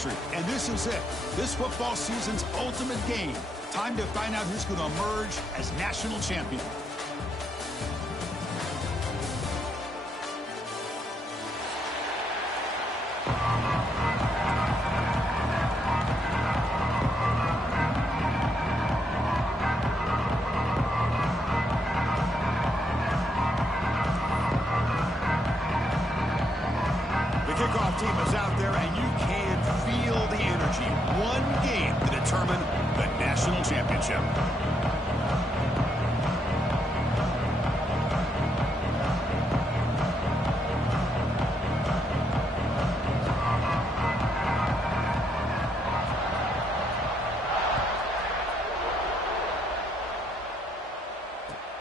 anniversary, and this is it. This football season's ultimate game. Time to find out who's going to emerge as national champion. Kickoff team is out there, and you can feel the energy. One game to determine the national championship.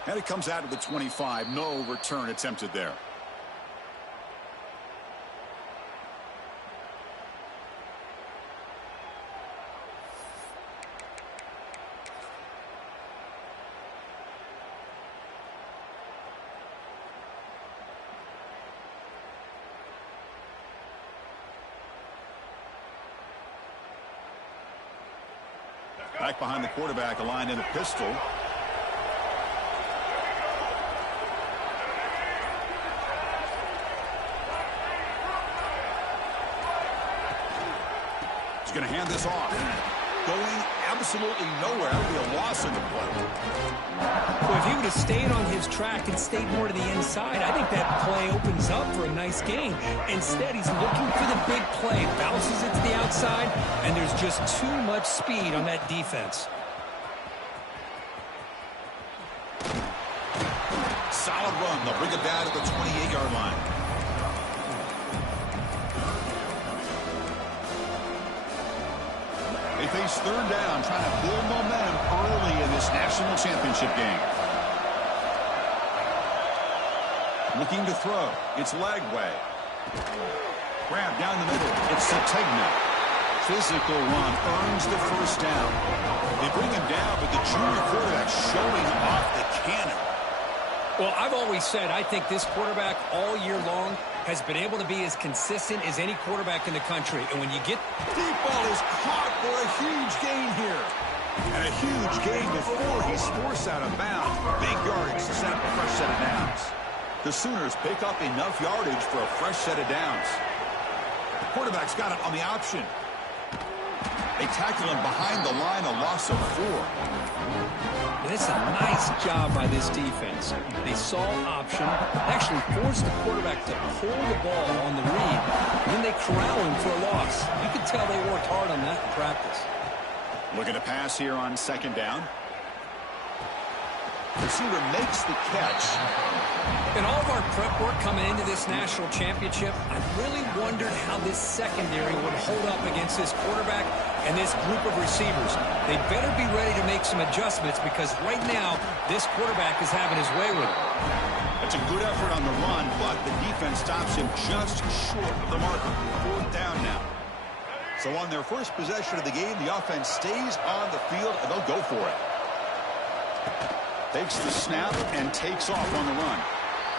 And it comes out of the 25. No return attempted there. Back behind the quarterback, aligned in a pistol. He's going to hand this off. Going absolutely nowhere. That would be a loss in the play. Well, if he would have stayed on his track and stayed more to the inside, I think that play opens up for a nice gain. Instead, he's looking for the big play. Bounces it to the outside, and there's just too much speed on that defense. Solid run. They'll bring it down to the 28-yard line. They face third down, trying to build momentum early in this national championship game. Looking to throw. It's Lagway. Grab down the middle. It's Sategna. Physical run earns the first down. They bring him down, but the junior quarterback showing off the cannon. Well, I've always said I think this quarterback all year long has been able to be as consistent as any quarterback in the country. And when you get... Deep ball is caught for a huge gain here. And a huge gain before he's forced out of bounds. Big yardage to set up a fresh set of downs. The Sooners pick up enough yardage for a fresh set of downs. The quarterback's got it on the option. They tackle him behind the line, a loss of 4. And it's a nice job by this defense. They saw option, actually forced the quarterback to pull the ball on the read, and then they corral him for a loss. You can tell they worked hard on that in practice. Looking to pass here on second down. Receiver makes the catch. In all of our prep work coming into this national championship, I really wondered how this secondary would hold up against this quarterback and this group of receivers. They better be ready to make some adjustments because right now, this quarterback is having his way with it. That's a good effort on the run, but the defense stops him just short of the marker. Fourth down now. So on their first possession of the game, the offense stays on the field, and they'll go for it. Takes the snap and takes off on the run.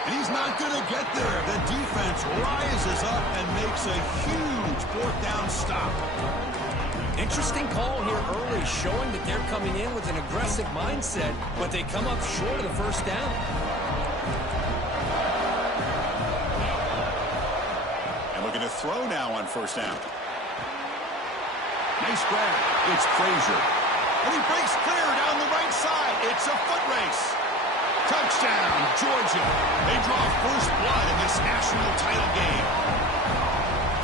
And he's not going to get there. The defense rises up and makes a huge fourth down stop. Interesting call here early, showing that they're coming in with an aggressive mindset, but they come up short of the first down. And looking to throw now on first down. Nice grab. It's Frazier. And he breaks clear down the right side. It's a foot race. Touchdown, Georgia. They draw first blood in this national title game.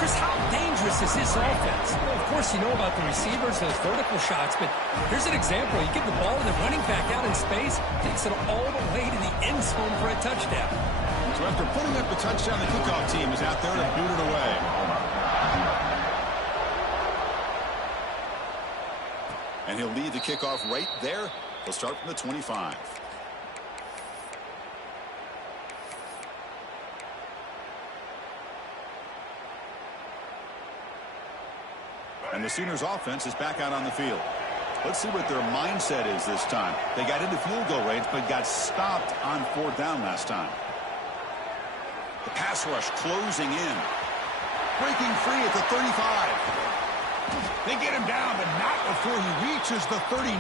Chris, how dangerous is this offense? Well, of course, you know about the receivers, those vertical shots, but here's an example. You give the ball to the running back out in space, takes it all the way to the end zone for a touchdown. So after putting up the touchdown, the kickoff team is out there to boot it away. And he'll lead the kickoff right there. He'll start from the 25. And the Sooners offense is back out on the field. Let's see what their mindset is this time. They got into field goal range, but got stopped on fourth down last time. The pass rush closing in. Breaking free at the 35. They get him down, but not before he reaches the 39.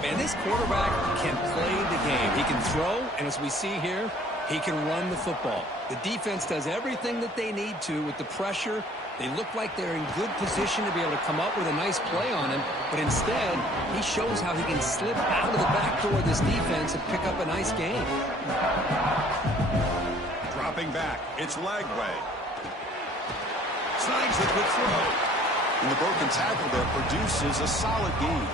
Man, this quarterback can play the game. He can throw, and as we see here, he can run the football. The defense does everything that they need to with the pressure. They look like they're in good position to be able to come up with a nice play on him, but instead, he shows how he can slip out of the back door of this defense and pick up a nice gain. Dropping back, it's Lagway. Snags the quick throw. And the broken tackle there produces a solid gain.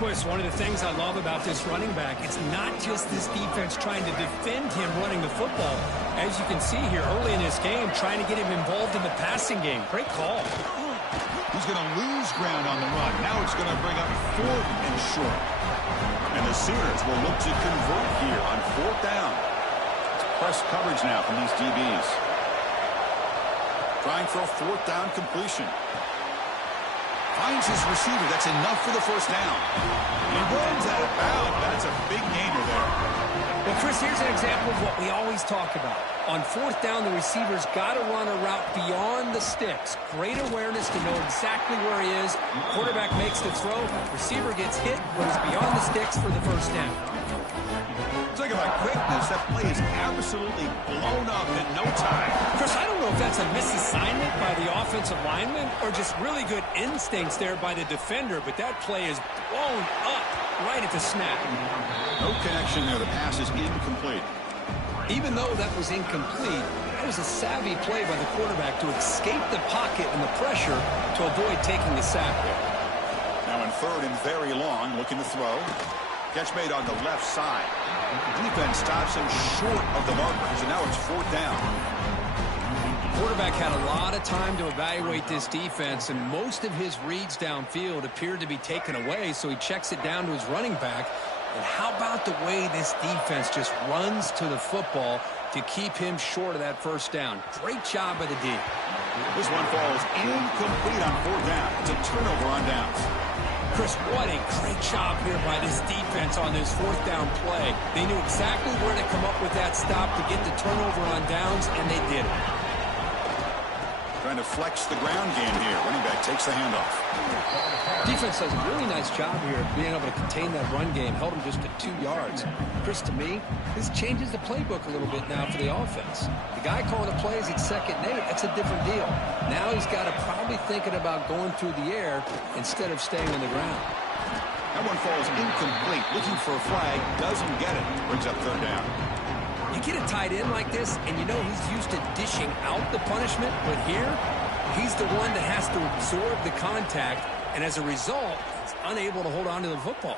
Chris, one of the things I love about this running back, it's not just this defense trying to defend him running the football. As you can see here early in this game, trying to get him involved in the passing game. Great call. He's going to lose ground on the run. Now it's going to bring up 4th and short. And the Sooners will look to convert here on 4th down. It's press coverage now from these DBs. Trying for a 4th down completion. Finds his receiver. That's enough for the first down. He runs out of bounds. That's a big gainer there. Well, Chris, here's an example of what we always talk about. On 4th down, the receiver's got to run a route beyond the sticks. Great awareness to know exactly where he is. Quarterback makes the throw. Receiver gets hit, goes beyond the sticks for the first down. Talking about quickness, that play is absolutely blown up in no time. Chris, I don't know if that's a misassignment by the offensive lineman or just really good instincts there by the defender, but that play is blown up right at the snap. No connection there. The pass is incomplete. Even though that was incomplete, that was a savvy play by the quarterback to escape the pocket and the pressure to avoid taking the sack there. Now in 3rd and very long, looking to throw. Catch made on the left side. Defense stops him short of the markers, and now it's 4th down. The quarterback had a lot of time to evaluate this defense, and most of his reads downfield appeared to be taken away, so he checks it down to his running back. And how about the way this defense just runs to the football to keep him short of that first down? Great job by the D. This one falls incomplete on 4th down. It's a turnover on downs. Chris, what a great job here by this defense on this 4th down play. They knew exactly where to come up with that stop to get the turnover on downs, and they did it. Trying to flex the ground game here. Running back takes the handoff. Defense does a really nice job here of being able to contain that run game. Held him just to 2 yards. Chris, to me, this changes the playbook a little bit now for the offense. The guy calling the plays at 2nd and 8, that's a different deal. Now he's got to probably thinking about going through the air instead of staying on the ground. That one falls incomplete. Looking for a flag. Doesn't get it. Brings up 3rd down. You get a tight end like this, and you know he's used to dishing out the punishment, but here, he's the one that has to absorb the contact, and as a result, he's unable to hold on to the football.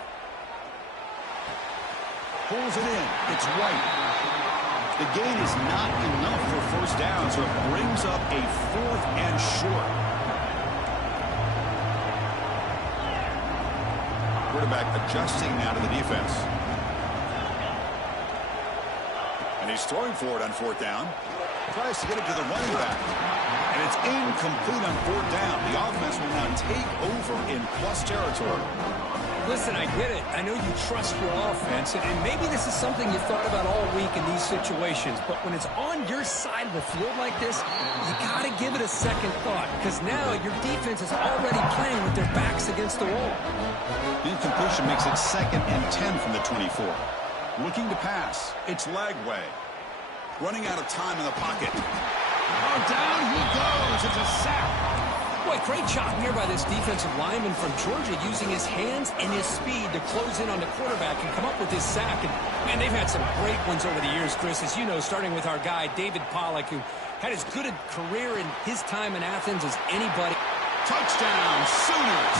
Pulls it in. It's White. The gain is not enough for first down, so it brings up a 4th and short. Quarterback adjusting now to the defense. And he's throwing for it on 4th down. Tries to get it to the running back. And it's incomplete on 4th down. The offense will now take over in plus territory. Listen, I get it. I know you trust your offense, and maybe this is something you thought about all week in these situations, but when it's on your side of the field like this, you got to give it a second thought, because now your defense is already playing with their backs against the wall. Incompletion makes it 2nd and 10 from the 24. Looking to pass. It's Lagway. Running out of time in the pocket. Oh, down he goes. It's a sack. Boy, great job here by this defensive lineman from Georgia using his hands and his speed to close in on the quarterback and come up with this sack. And, man, they've had some great ones over the years, Chris, as you know, starting with our guy, David Pollack, who had as good a career in his time in Athens as anybody. Touchdown, Sooners,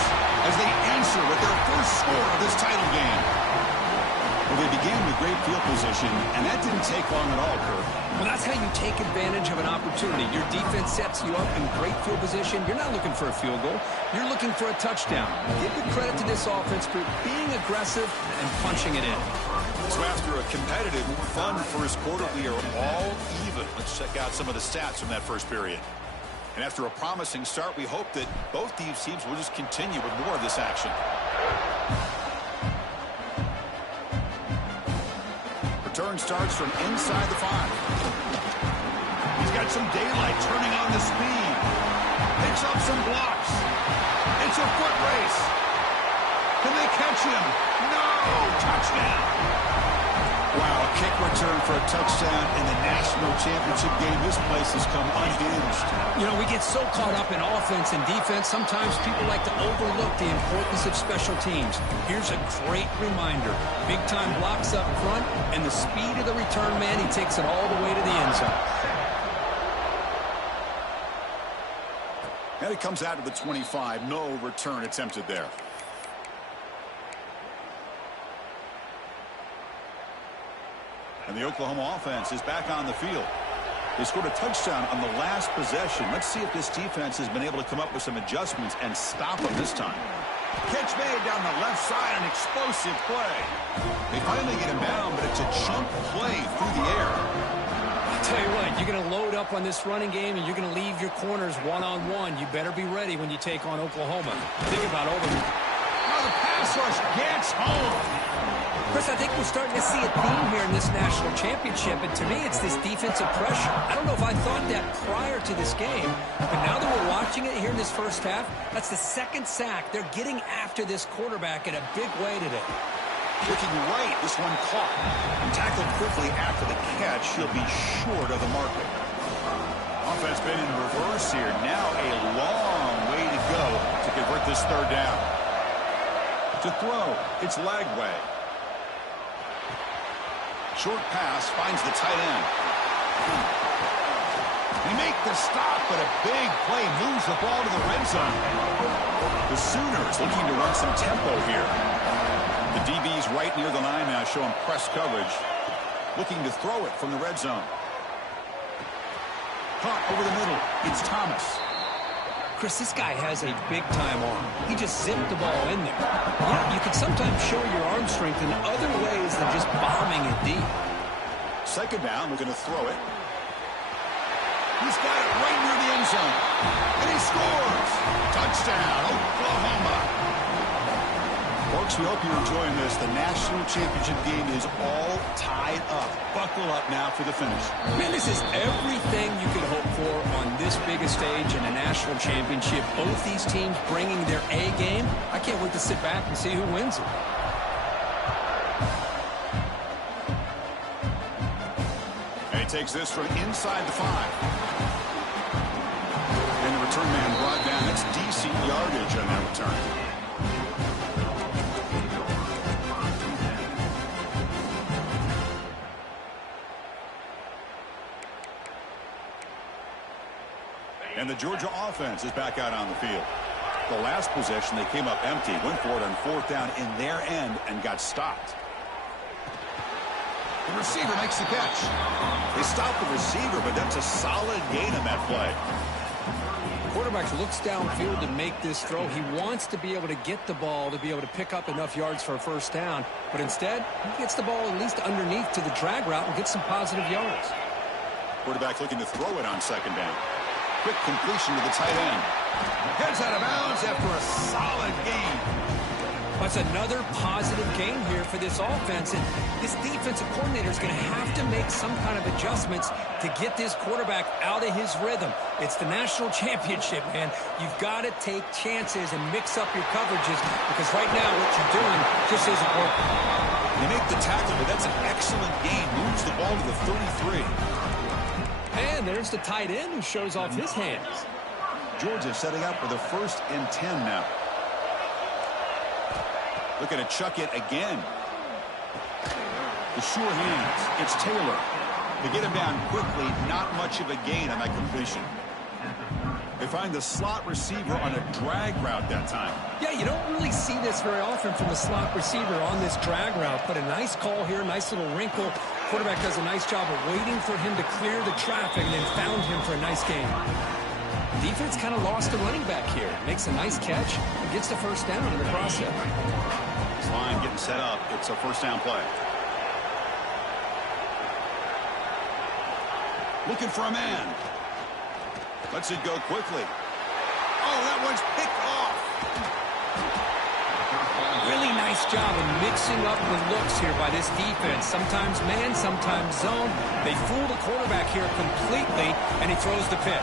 as they answer with their first score of this title game. Well, they began with great field position, and that didn't take long at all, Kurt. Well, that's how you take advantage of an opportunity. Your defense sets you up in great field position. You're not looking for a field goal. You're looking for a touchdown. Give the credit to this offense for being aggressive and punching it in. So after a competitive, fun first quarter, we are all even. Let's check out some of the stats from that first period. And after a promising start, we hope that both these teams will just continue with more of this action. Return starts from inside the 5. He's got some daylight, turning on the speed. Pitch picks up some blocks. It's a foot race. Can they catch him? No! Touchdown! Wow, a kick return for a touchdown in the national championship game. This place has come unhinged. You know, we get so caught up in offense and defense, sometimes people like to overlook the importance of special teams. Here's a great reminder. Big-time blocks up front, and the speed of the return man, he takes it all the way to the end zone. And it comes out to the 25. No return attempted there. And the Oklahoma offense is back on the field. They scored a touchdown on the last possession. Let's see if this defense has been able to come up with some adjustments and stop them this time. Catch made down the left side, an explosive play. They finally get him down, but it's a chunk play through the air. I'll tell you what, you're going to load up on this running game, and you're going to leave your corners one-on-one. You better be ready when you take on Oklahoma. Think about all the... Now the pass rush gets home. Chris, I think we're starting to see a theme here in this national championship, and to me, it's this defensive pressure. I don't know if I thought that prior to this game, but now that we're watching it here in this first half, that's the second sack. They're getting after this quarterback in a big way today. Looking right, this one caught. And tackled quickly after the catch. He'll be short of the marker. Offense been in reverse here. Now a long way to go to convert this third down. To throw, it's Lagway. Short pass finds the tight end. They make the stop, but a big play moves the ball to the red zone. The Sooners looking to run some tempo here. The DB's right near the line now, showing press coverage. Looking to throw it from the red zone. Caught over the middle. It's Thomas. Chris, this guy has a big-time arm. He just zipped the ball in there. Yeah, you can sometimes show your arm strength in other ways than just bombing it deep. Second down, we're going to throw it. He's got it right near the end zone. And he scores! Touchdown, Oklahoma! Folks, we hope you're enjoying this. The national championship game is all tied up. Buckle up now for the finish. Man, this is everything you could hope for on this biggest stage in a national championship. Both these teams bringing their A game. I can't wait to sit back and see who wins it. And he takes this from inside the 5. And the return man brought down. That's decent yardage on that return. And the Georgia offense is back out on the field. The last possession, they came up empty, went for it on fourth down in their end and got stopped. The receiver makes the catch. They stopped the receiver, but that's a solid gain on that play. The quarterback looks downfield to make this throw. He wants to be able to get the ball to be able to pick up enough yards for a first down, but instead, he gets the ball at least underneath to the drag route and gets some positive yards. Quarterback looking to throw it on second down. Quick completion to the tight end. Heads out of bounds after a solid gain. That's another positive gain here for this offense. And this defensive coordinator is going to have to make some kind of adjustments to get this quarterback out of his rhythm. It's the national championship, man. You've got to take chances and mix up your coverages because right now what you're doing just isn't working. They make the tackle, but that's an excellent gain. Moves the ball to the 33. And there's the tight end who shows off his hands. Georgia setting up for the 1st and 10 now. Looking to chuck it again. The sure hands. It's Taylor. They get him down quickly. Not much of a gain on that completion. They find the slot receiver on a drag route that time. Yeah, you don't really see this very often from the slot receiver on this drag route, but a nice call here, nice little wrinkle. Quarterback does a nice job of waiting for him to clear the traffic and then found him for a nice gain. Defense kind of lost the running back here. Makes a nice catch and gets the first down in the process. This line getting set up. It's a first down play. Looking for a man. Lets it go quickly. Oh, that one's picked off. Really nice job of mixing up the looks here by this defense. Sometimes man, sometimes zone. They fool the quarterback here completely, and he throws the pick.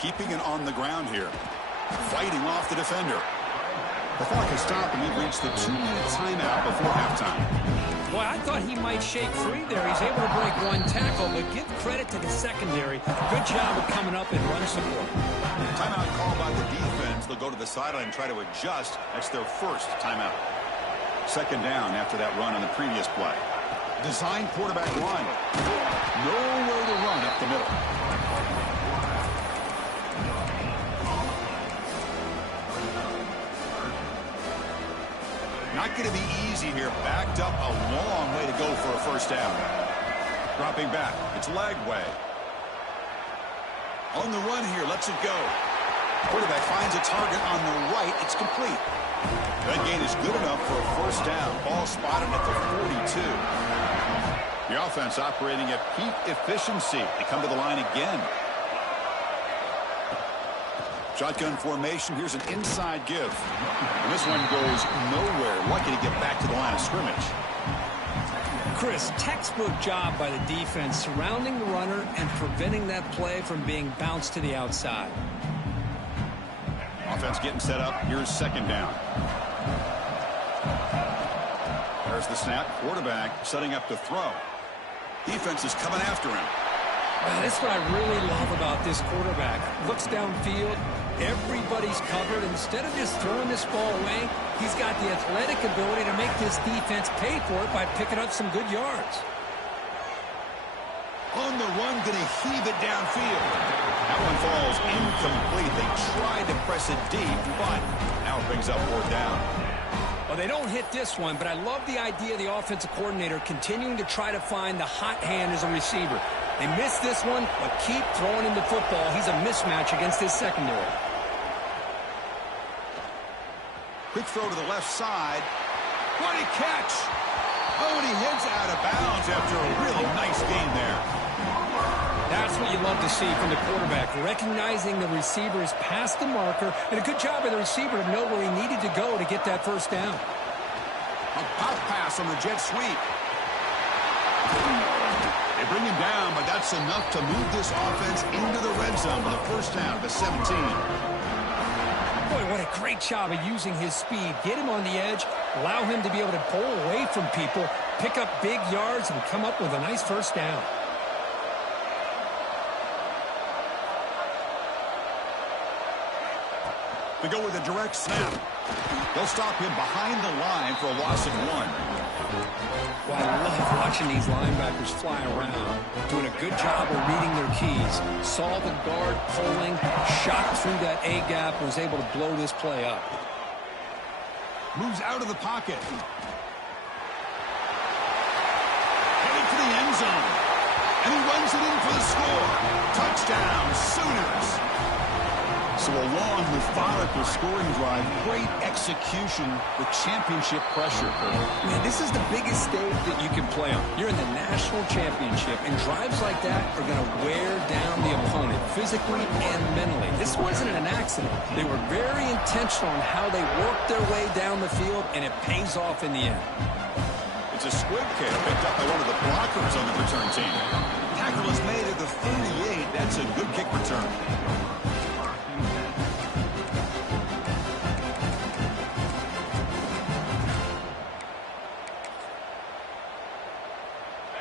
keeping it on the ground here. Fighting off the defender. The clock has stopped, and we've reached the 2-minute timeout before halftime. Boy, I thought he might shake free there. He's able to break one tackle, but give credit to the secondary. Good job of coming up in run support. Timeout called by the defense. They'll go to the sideline and try to adjust. That's their first timeout. Second down after that run on the previous play. Design quarterback run. Nowhere to run up the middle. Not going to be easy here. Backed up a long way to go for a first down. Dropping back. It's leg way. On the run here. Lets it go. Quarterback finds a target on the right. It's complete. That gain is good enough for a first down. Ball spotted at the 42. The offense operating at peak efficiency. They come to the line again. Shotgun formation. Here's an inside give. And this one goes nowhere. Lucky to get back to the line of scrimmage. Chris, textbook job by the defense surrounding the runner and preventing that play from being bounced to the outside. Offense getting set up. Here's second down. There's the snap. Quarterback setting up to throw. Defense is coming after him. Well, that's what I really love about this quarterback. Looks downfield. Everybody's covered. Instead of just throwing this ball away, he's got the athletic ability to make this defense pay for it by picking up some good yards. On the run, going to heave it downfield. That one falls incomplete. They tried to press it deep, but now it brings up fourth down. Well, they don't hit this one, but I love the idea of the offensive coordinator continuing to try to find the hot hand as a receiver. They missed this one, but keep throwing him the football. He's a mismatch against his secondary. Quick throw to the left side. What a catch! Oh, and he heads out of bounds after a really nice gain there. That's what you love to see from the quarterback, recognizing the receiver is past the marker, and a good job by the receiver to know where he needed to go to get that first down. A pop pass on the jet sweep. They bring him down, but that's enough to move this offense into the red zone for the first down at the 17. Boy, what a great job of using his speed. Get him on the edge, allow him to be able to pull away from people, pick up big yards, and come up with a nice first down. They go with a direct snap. They'll stop him behind the line for a loss of 1. Well, I love watching these linebackers fly around, doing a good job of reading their keys. Saw the guard pulling, shot through that A-gap, was able to blow this play up. Moves out of the pocket. Heading for the end zone. And he runs it in for the score. Touchdown, Sooners. So a long, methodical scoring drive. Great execution with championship pressure. Man, this is the biggest stage that you can play on. You're in the national championship, and drives like that are going to wear down the opponent physically and mentally. This wasn't an accident. They were very intentional on how they worked their way down the field, and it pays off in the end. It's a squib kick picked up by one of the blockers on the return team. Tackle is made at the 38. That's a good kick return.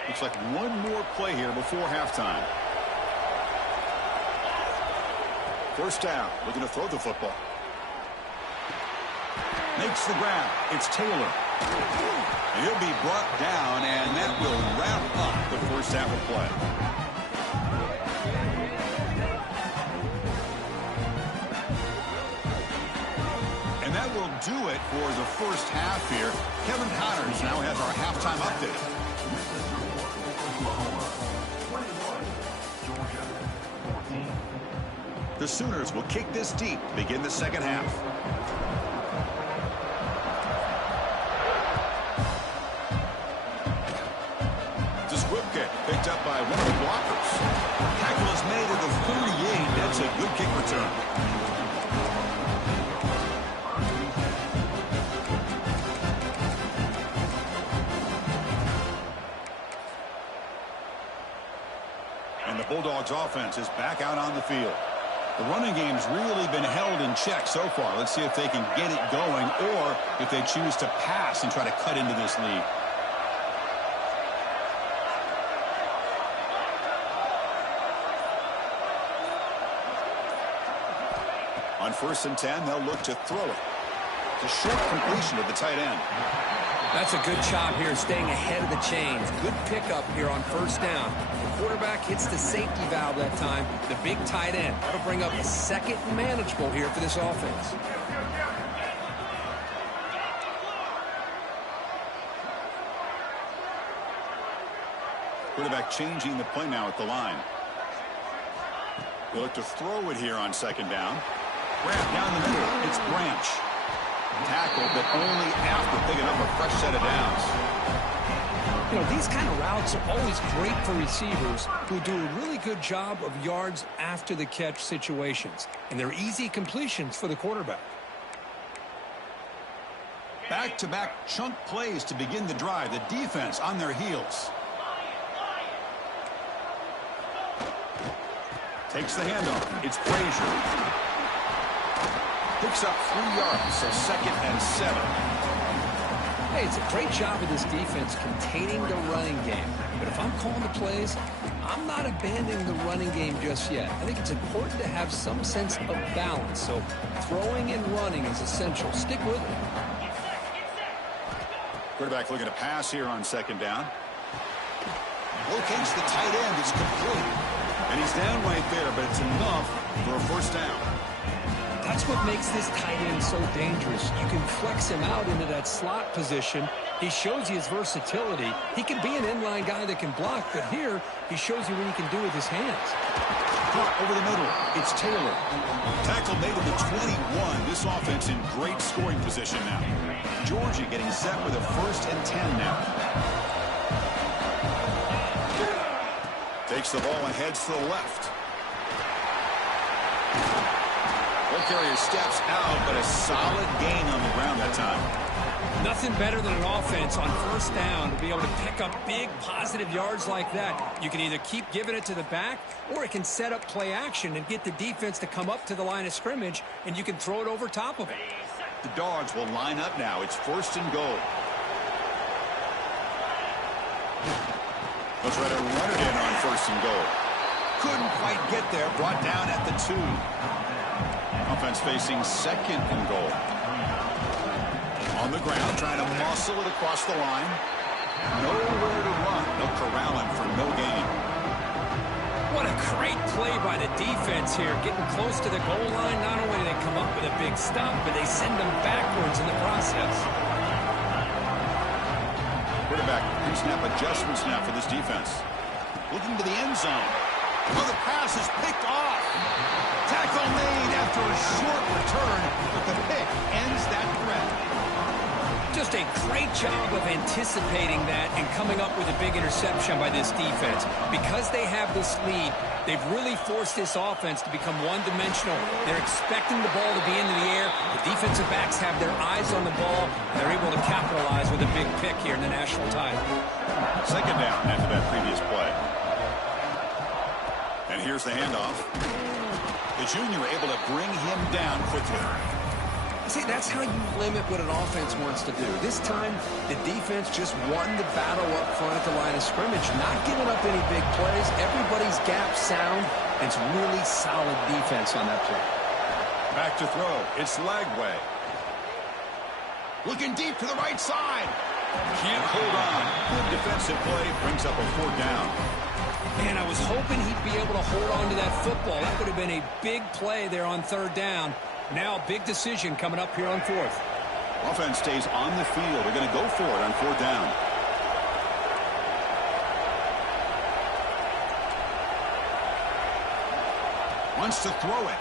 Looks like one more play here before halftime. First down, looking to throw the football. Makes the grab. It's Taylor. And he'll be brought down, and that will wrap up the first half of play. And that will do it for the first half here. Kevin Connors now has our halftime update. The Sooners will kick this deep to begin the second half. It's a squib kick picked up by one of the blockers. Tackle is made at the 38. That's a good kick return. And the Bulldogs offense is back out on the field. The running game's really been held in check so far. Let's see if they can get it going or if they choose to pass and try to cut into this lead. On 1st and 10, they'll look to throw it. It's a short completion of the tight end. That's a good job here, staying ahead of the chains. Good pickup here on 1st down. The quarterback hits the safety valve that time, the big tight end. That'll bring up a 2nd and manageable here for this offense. Quarterback changing the play now at the line. They'll look to throw it here on 2nd down. Grab down the middle. It's Branch. Tackled, but only after picking up a fresh set of downs. You know, these kind of routes are always great for receivers who do a really good job of yards after the catch situations. And they're easy completions for the quarterback. Back-to-back chunk plays to begin the drive. The defense on their heels. Takes the handoff. It's Frazier. Picks up 3 yards, so 2nd and 7. Hey, it's a great job of this defense containing the running game. But if I'm calling the plays, I'm not abandoning the running game just yet. I think it's important to have some sense of balance. So throwing and running is essential. Stick with it. Quarterback looking to pass here on 2nd down. Locates the tight end. It's complete. And he's down right there, but it's enough for a 1st down. That's what makes this tight end so dangerous. You can flex him out into that slot position. He shows you his versatility. He can be an inline guy that can block, but here he shows you what he can do with his hands. Caught over the middle. It's Taylor. Tackle made at the 21. This offense in great scoring position now. Georgia getting set with a 1st and 10 now. Takes the ball and heads to the left. Carrier steps out, but a solid gain on the ground that time. Nothing better than an offense on 1st down to be able to pick up big positive yards like that. You can either keep giving it to the back, or it can set up play action and get the defense to come up to the line of scrimmage, and you can throw it over top of it. The Dogs will line up now. It's 1st and goal. They'll try to run it in on 1st and goal. Couldn't quite get there. Brought down at the 2. Offense facing 2nd and goal. On the ground, trying to muscle it across the line. Nowhere to run. They'll corral him for no gain. What a great play by the defense here. Getting close to the goal line, not only do they come up with a big stop, but they send them backwards in the process. Quarterback pre-snap adjustments now for this defense. Looking to the end zone. Oh, the pass is picked off. Tackle made after a short return, but the pick ends that threat. Just a great job of anticipating that and coming up with a big interception by this defense. Because they have this lead, they've really forced this offense to become one-dimensional. They're expecting the ball to be into the air. The defensive backs have their eyes on the ball. They're able to capitalize with a big pick here in the national title. 2nd down after that previous play. And here's the handoff. The junior able to bring him down quickly. See, that's how you limit what an offense wants to do. This time, the defense just won the battle up front at the line of scrimmage, not giving up any big plays. Everybody's gap sound. It's really solid defense on that play. Back to throw. It's Lagway. Looking deep to the right side. Can't hold on. Good defensive play. Brings up a 4th down. Man, I was hoping he'd be able to hold on to that football. That would have been a big play there on 3rd down. Now, big decision coming up here on 4th. Offense stays on the field. They're going to go for it on 4th down. Wants to throw it.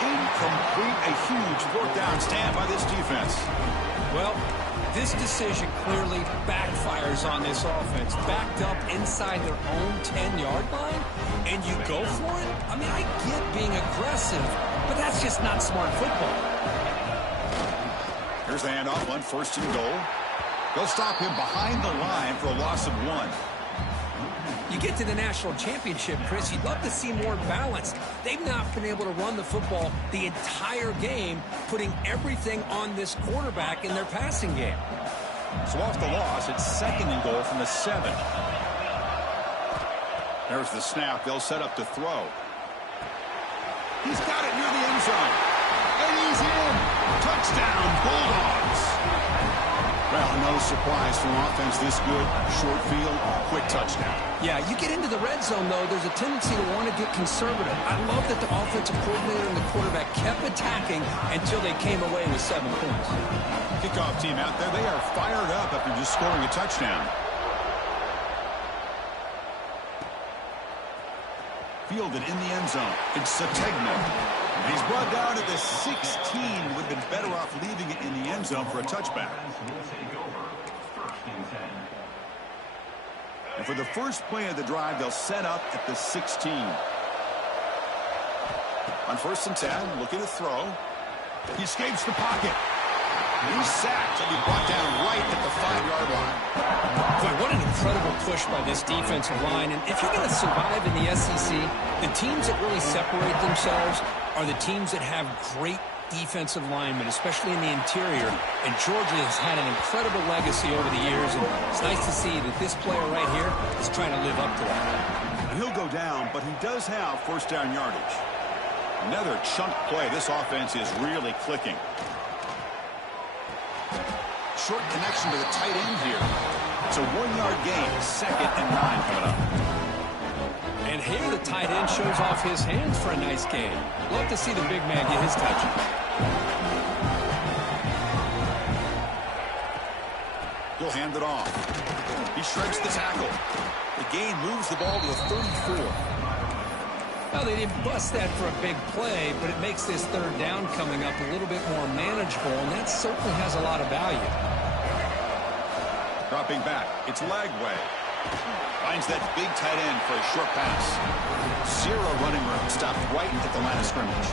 Incomplete. A huge 4th down stand by this defense. Well, this decision clearly backfires on this offense. Backed up inside their own 10-yard line, and you go for it? I mean, I get being aggressive, but that's just not smart football. Here's the handoff on 1st and goal. They'll stop him behind the line for a loss of 1. You get to the national championship, Chris, you'd love to see more balance. They've not been able to run the football the entire game, putting everything on this quarterback in their passing game. So off the loss, it's 2nd and goal from the 7. There's the snap. They'll set up to throw. He's got it near the end zone. And he's in. Touchdown, Bulldogs. Well, no surprise from offense this good. Short field, quick touchdown. Yeah, you get into the red zone, though, there's a tendency to want to get conservative. I love that the offensive coordinator and the quarterback kept attacking until they came away with 7 points. Kickoff team out there, they are fired up after just scoring a touchdown. Fielded in the end zone. It's Sategna. He's brought down at the 16. Would have been better off leaving it in the end zone for a touchback. And for the first play of the drive, they'll set up at the 16. On 1st and 10, looking to throw. He escapes the pocket. He's sacked and he brought down right at the 5-yard line. Boy, what an incredible push by this defensive line. And if you're going to survive in the SEC, the teams that really separate themselves are the teams that have great defensive linemen, especially in the interior. And Georgia has had an incredible legacy over the years, and it's nice to see that this player right here is trying to live up to that. He'll go down, but he does have 1st down yardage. Another chunk play. This offense is really clicking. Short connection to the tight end here. It's a 1-yard gain. 2nd and 9 coming up. And here the tight end shows off his hands for a nice gain. Love to see the big man get his touch. He'll hand it off. He shreds the tackle. The gain moves the ball to the 34. Well, they didn't bust that for a big play, but it makes this 3rd down coming up a little bit more manageable, and that certainly has a lot of value. Dropping back. It's Lagway. Finds that big tight end for a short pass. 0 running room. Stopped right at the line of scrimmage.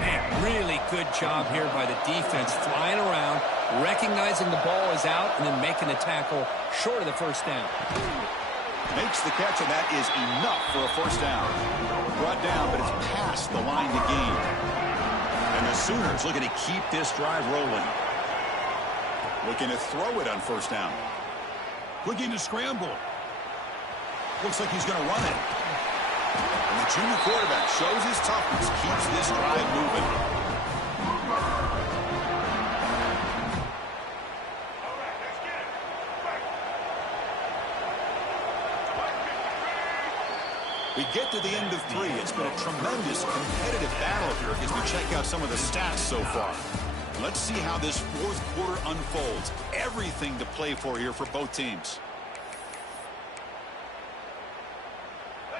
Man, really good job here by the defense, flying around, recognizing the ball is out, and then making the tackle short of the 1st down. Makes the catch, and that is enough for a 1st down. Brought down, but it's past the line to gain. And the Sooners looking to keep this drive rolling. Looking to throw it on 1st down. Looking to scramble. Looks like he's going to run it. And the junior quarterback shows his toughness, keeps this drive moving. We get to the end of 3. It's been a tremendous competitive battle here as we check out some of the stats so far. Let's see how this 4th quarter unfolds. Everything to play for here for both teams.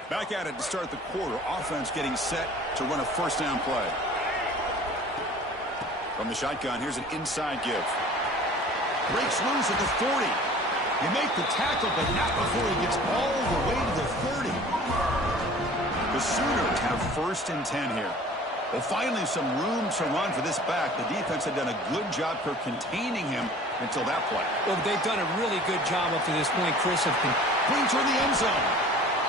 Back at it to start the quarter. Offense getting set to run a 1st down play. From the shotgun, here's an inside give. Breaks loose at the 40. You make the tackle, but not before he gets all the way to the 30. The Sooners have 1st and 10 here. Well, finally some room to run for this back. The defense had done a good job for containing him until that play. Well, they've done a really good job up to this point, Chris. Bring toward the end zone.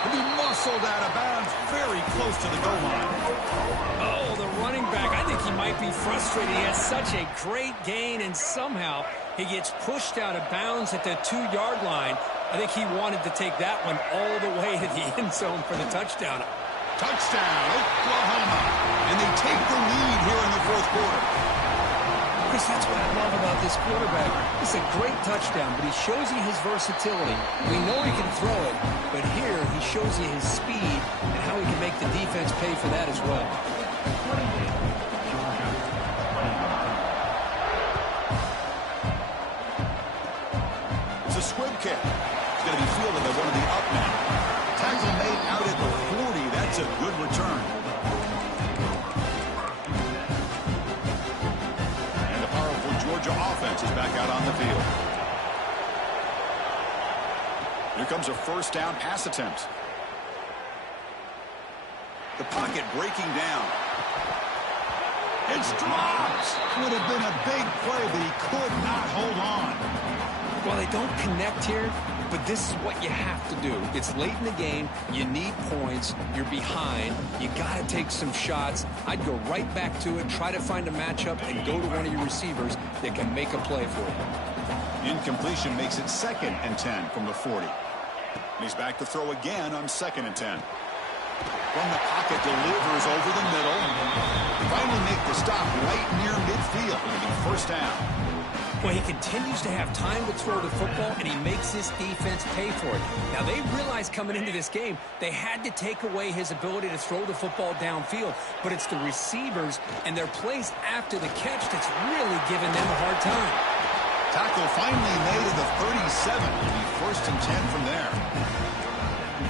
He'll be muscled out of bounds very close to the goal line. Oh, the running back. I think he might be frustrated. He has such a great gain, and somehow he gets pushed out of bounds at the 2-yard line. I think he wanted to take that one all the way to the end zone for the touchdown. Touchdown, Oklahoma. And they take the lead here in the 4th quarter. Chris, that's what I love about this quarterback. It's a great touchdown, but he shows you his versatility. We know he can throw it, but here he shows you his speed and how he can make the defense pay for that as well. It's a squib kick. It's going to be fielded by one of the up men. Tackle made out at the 40. That's a good return. And the powerful Georgia offense is back out on the field. Here comes a 1st down pass attempt. The pocket breaking down. It's dropped. Would have been a big play, but he could not hold on. Well, they don't connect here, but this is what you have to do. It's late in the game. You need points. You're behind. You got to take some shots. I'd go right back to it, try to find a matchup, and go to one of your receivers that can make a play for you. Incompletion makes it 2nd and 10 from the 40. And he's back to throw again on 2nd and 10. From the pocket, delivers over the middle. Finally make the stop right near midfield. It'll be first down. Well, he continues to have time to throw the football, and he makes this defense pay for it. Now, they realized coming into this game, they had to take away his ability to throw the football downfield. But it's the receivers and their plays after the catch that's really giving them a hard time. Tackle finally made at the 37. It'll be first and 10 from there.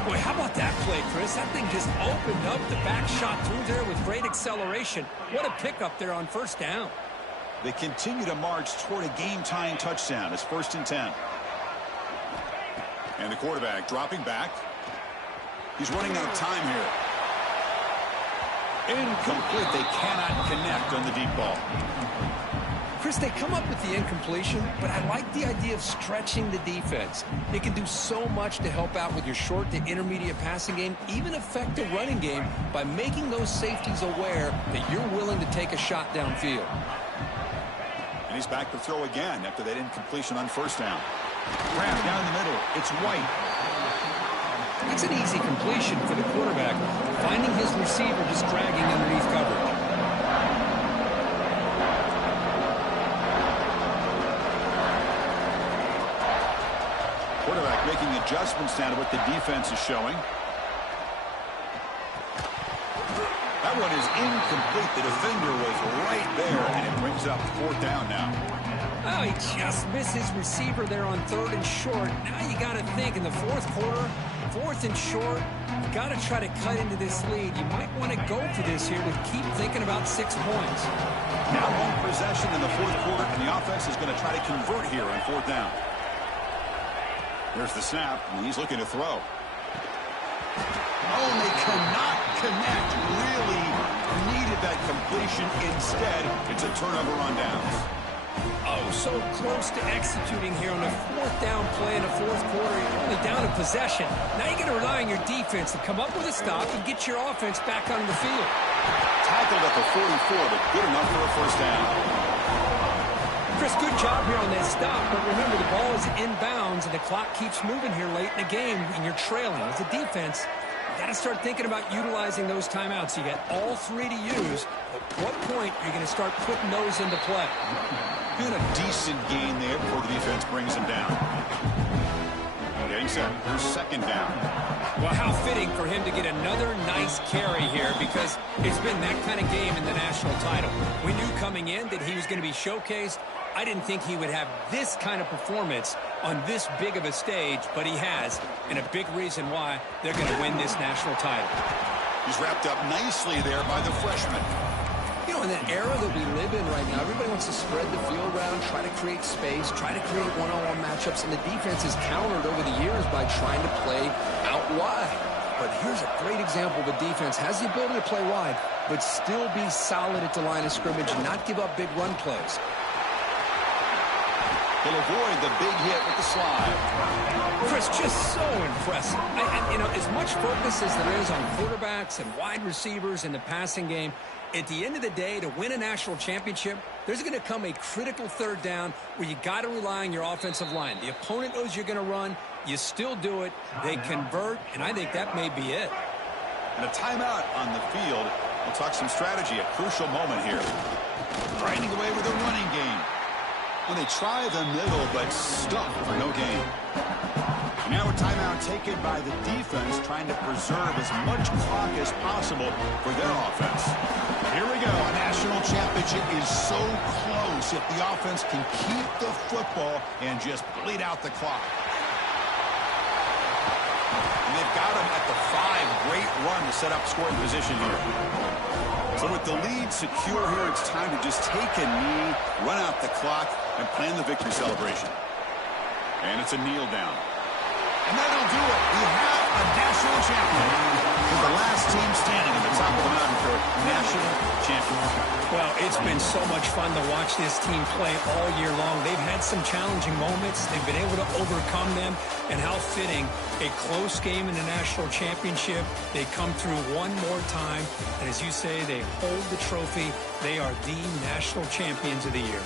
Boy, how about that play, Chris? That thing just opened up. The back shot through there with great acceleration. What a pickup there on first down. They continue to march toward a game-tying touchdown. It's first and 10. And the quarterback dropping back. He's running out of time here. Incomplete. They cannot connect on the deep ball. Chris, they come up with the incompletion, but I like the idea of stretching the defense. It can do so much to help out with your short to intermediate passing game, even affect the running game by making those safeties aware that you're willing to take a shot downfield. And he's back to throw again after that incompletion on first down. Grab down the middle. It's White. It's an easy completion for the quarterback, finding his receiver just dragging underneath coverage. Quarterback making adjustments now to what the defense is showing. That one is incomplete. The defender was right there, and it brings up fourth down now. Oh, he just missed his receiver there on 3rd and short. Now you got to think in the 4th quarter, 4th and short, you got to try to cut into this lead. You might want to go for this here to keep thinking about 6 points. Now long possession in the 4th quarter, and the offense is going to try to convert here on 4th down. There's the snap, and he's looking to throw. Oh, they cannot connect. Really needed that completion. Instead, it's a turnover on downs. Oh, so close to executing here on a 4th down play in the 4th quarter. You're only down a possession. Now you're going to rely on your defense to come up with a stop and get your offense back on the field. Tackled at the 44, but good enough for a first down. Chris, good job here on that stop, but remember the ball is inbounds and the clock keeps moving here late in the game and you're trailing. As a defense, you got to start thinking about utilizing those timeouts. You got all 3 to use. At what point are you going to start putting those into play? Doing a decent gain there before the defense brings him down. Getting set. Here's 2nd down. Well, how fitting for him to get another nice carry here because it's been that kind of game in the national title. We knew coming in that he was going to be showcased. I didn't think he would have this kind of performance on this big of a stage, but he has, and a big reason why they're going to win this national title. He's wrapped up nicely there by the freshman. You know, in that era that we live in right now, everybody wants to spread the field around, try to create space, try to create one-on-one matchups, and the defense is countered over the years by trying to play out wide. But here's a great example of a defense has the ability to play wide, but still be solid at the line of scrimmage and not give up big run plays. He'll avoid the big hit with the slide. Chris, just so impressive. You know, as much focus as there is on quarterbacks and wide receivers in the passing game, at the end of the day, to win a national championship, there's going to come a critical 3rd down where you got to rely on your offensive line. The opponent knows you're going to run. You still do it. They convert, and I think that may be it. And a timeout on the field. We'll talk some strategy, a crucial moment here. Grinding away with a running game. When they try the middle, but stuck for no gain. And now a timeout taken by the defense, trying to preserve as much clock as possible for their offense. Here we go. A national championship is so close if the offense can keep the football and just bleed out the clock. And they've got him at the 5. Great run to set up scoring position here. So with the lead secure here, it's time to just take a knee, run out the clock, and plan the victory celebration. And it's a kneel down. And that'll do it. We have a national champion. For the last this team standing at the top of the mountain for national championship. Well, it's been so much fun to watch this team play all year long. They've had some challenging moments. They've been able to overcome them. And how fitting, a close game in the national championship. They come through one more time. And as you say, they hold the trophy. They are the national champions of the year.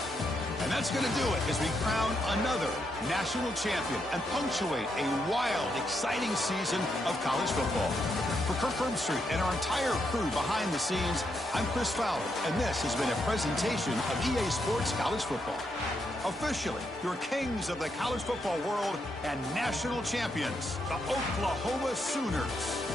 And that's going to do it as we crown another national champion and punctuate a wild, exciting season of college football. For Kirk Herbstreit and our entire crew behind the scenes, I'm Chris Fowler, and this has been a presentation of EA Sports College Football. Officially, your kings of the college football world and national champions, the Oklahoma Sooners.